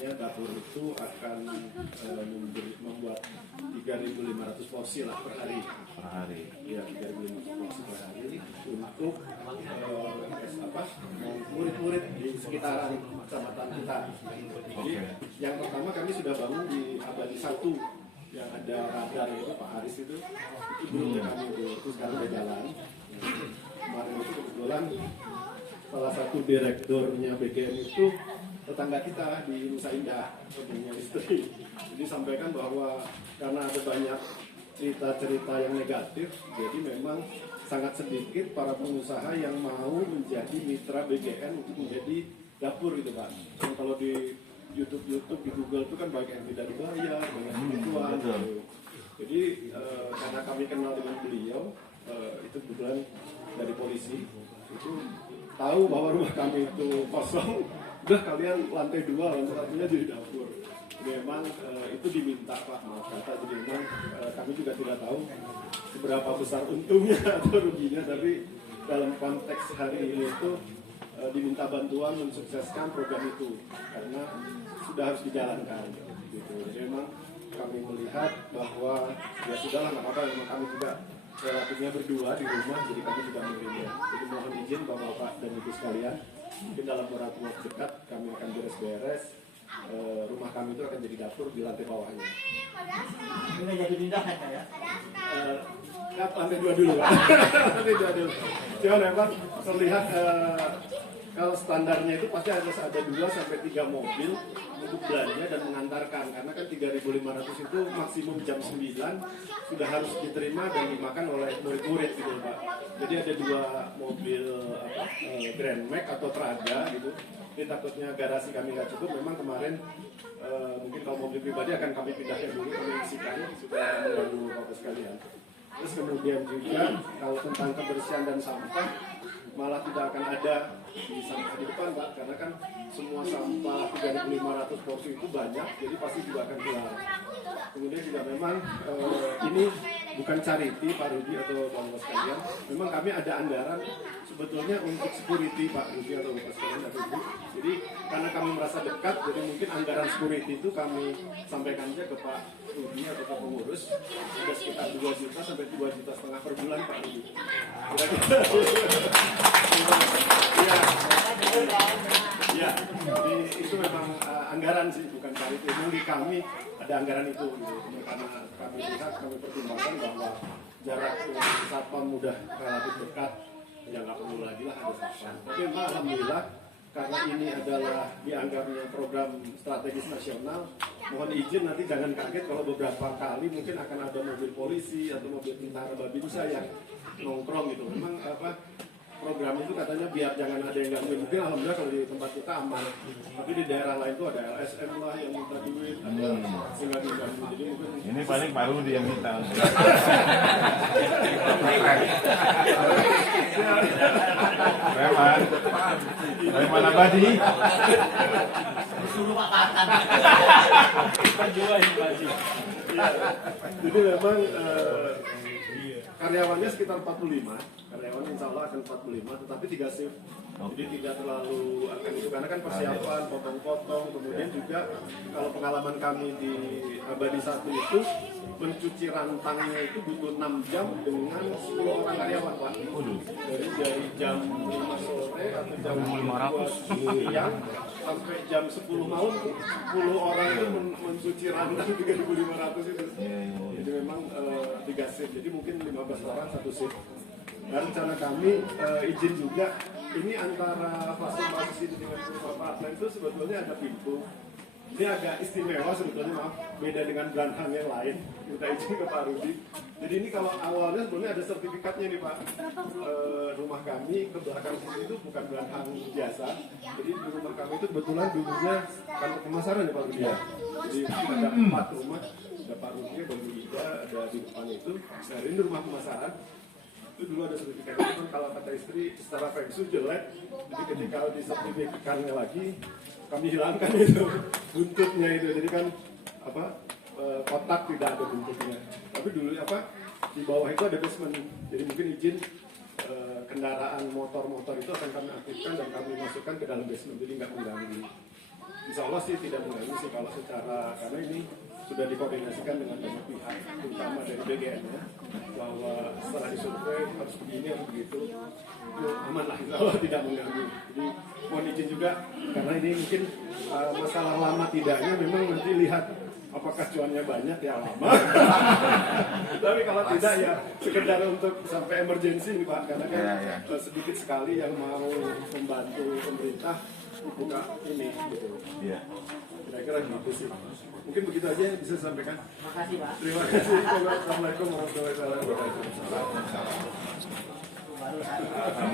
katanya dapur itu akan membuat 3.500 porsi lah per hari. Ya, 3.500 porsi per hari untuk murid-murid di sekitaran kecamatan kita. Jadi yang pertama kami sudah bangun di Abadi 1 yang ada radar itu Pak Haris itu dulu kami itu sekarang udah jalan. Kemarin itu kebetulan salah satu direkturnya BGN itu tetangga kita di Nusa Indah, punya istri. Jadi sampaikan bahwa karena ada banyak cerita-cerita yang negatif, jadi memang sangat sedikit para pengusaha yang mau menjadi mitra BGN untuk menjadi dapur gitu Pak. Dan kalau di YouTube, di Google itu kan banyak yang tidak dibayar, banyak penipuan. Jadi karena kami kenal dengan beliau, itu kebetulan dari polisi, itu tahu bahwa rumah kami itu kosong, udah kalian lantai 2, lantai 1-nya jadi dapur. Memang itu diminta Pak, maaf kata, jadi memang kami juga tidak tahu seberapa besar untungnya atau ruginya, tapi dalam konteks hari ini itu diminta bantuan mensukseskan program itu karena sudah harus dijalankan gitu. Jadi memang kami melihat bahwa ya sudahlah nggak apa-apa, memang kami juga relatifnya berdua di rumah, jadi kami juga mengirimnya. Jadi mohon izin Bapak dan Ibu sekalian, mungkin dalam beberapa waktu dekat kami akan beres-beres, rumah kami itu akan jadi dapur di lantai bawahnya. Ini jadi pindahan ya? Lantai 2 dulu Pak. Lantai 2 dulu. Cuma memang terlihat kalau standarnya itu pasti harus ada 2 sampai 3 mobil untuk belanja dan mengantarkan, karena kan 3.500 itu maksimum jam 9 sudah harus diterima dan dimakan oleh murid-murid gitu Pak. Jadi ada 2 mobil Grand Max atau Prada gitu. Jadi takutnya garasi kami nggak cukup, memang kemarin mungkin kalau mobil pribadi akan kami pindahkan dulu, kami isikan supaya mengganggu Bapak sekalian. Terus kemudian juga kalau tentang kebersihan dan sampah malah tidak akan ada di sampah di depan Pak, karena kan semua sampah 3.500 porsi itu banyak, jadi pasti juga akan keluar. Kemudian juga memang ini bukan charity Pak Rudi atau Bapak sekalian, memang kami ada anggaran sebetulnya untuk security Pak Rudi atau Bapak sekalian atau Ibu. Jadi karena kami merasa dekat, jadi mungkin anggaran security itu kami sampaikan aja ke Pak Rudi atau ke pengurus, ada sekitar 2 juta sampai 2,5 juta per bulan Pak Rudi. Ya, jadi itu memang anggaran sih, bukan charity. Memang di kami ada anggaran itu, gitu. Karena kami lihat, kami pertimbangkan bahwa jarak satpam mudah relatif dekat, ya nggak perlu lagi lah ada satpam. Tapi memang alhamdulillah karena ini adalah dianggapnya program strategis nasional, mohon izin nanti jangan kaget kalau beberapa kali mungkin akan ada mobil polisi atau mobil tentara Babinsa yang nongkrong gitu. Memang program itu katanya biar jangan ada yang gangguin. Mungkin alhamdulillah kalau di tempat kita aman, tapi di daerah lain itu ada LSM lah yang minta duit, sehingga diganggu. Jadi mungkin ini paling Pak Rudi yang minta. Preman abadi. Disuruh Pak Katan. Berdua ini Pak. Jadi memang karyawannya sekitar 45. Karyawan insya Allah akan 45, tetapi 3 shift. Jadi tidak terlalu akan itu, karena kan persiapan, potong-potong, kemudian juga kalau pengalaman kami di Abadi 1 itu mencuci rantangnya itu butuh 6 jam dengan 10 orang karyawan Pak. Dari jam 5 sore atau jam 2 siang sampai jam 10 malam 10 orang itu mencuci rantang 3.500 itu. Jadi memang 3 shift, jadi mungkin 15 orang 1 shift. Dan rencana kami izin juga, ini antara fase-fase ini dengan apartemen itu sebetulnya ada pintu. Ini agak istimewa sebetulnya, maaf, beda dengan Branham yang lain. Kita izin ke Pak Rudi. Jadi ini kalau awalnya sebenarnya ada sertifikatnya nih Pak. Rumah kami ke belakang sini itu bukan Branham biasa. Jadi di rumah kami itu kebetulan dulunya kantor pemasaran ya Pak Rudi. Ya. Jadi ada 4 rumah, ada Pak Rudi, ada Bu Ida, ada di depan itu. Nah ini rumah pemasaran. Itu dulu ada sertifikat itu, kalau kata istri secara feng shui jelek, jadi ketika disertifikatnya lagi kami hilangkan itu buntutnya itu, jadi kan kotak tidak ada buntutnya, tapi dulu di bawah itu ada basement, jadi mungkin izin kendaraan motor-motor itu akan kami aktifkan dan kami masukkan ke dalam basement, jadi nggak mengganggu. insya Allah sih tidak mengganggu sih kalau secara, karena ini sudah dikoordinasikan dengan banyak pihak, terutama dari BGN ya, bahwa setelah disurvei harus begini, harus begitu, itu aman lah, insya Allah tidak mengganggu. Jadi mohon izin juga, karena ini mungkin masalah lama tidaknya memang nanti lihat apakah cuannya banyak ya lama. Tapi kalau tidak ya sekedar untuk sampai emergensi nih Pak, karena kan sedikit sekali yang mau membantu pemerintah buka ini gitu. Iya. Kira-kira gitu sih. Mungkin begitu aja yang bisa disampaikan. Makasih Pak. Terima kasih. Assalamualaikum warahmatullahi wabarakatuh. Baru saya. Alhamdulillah.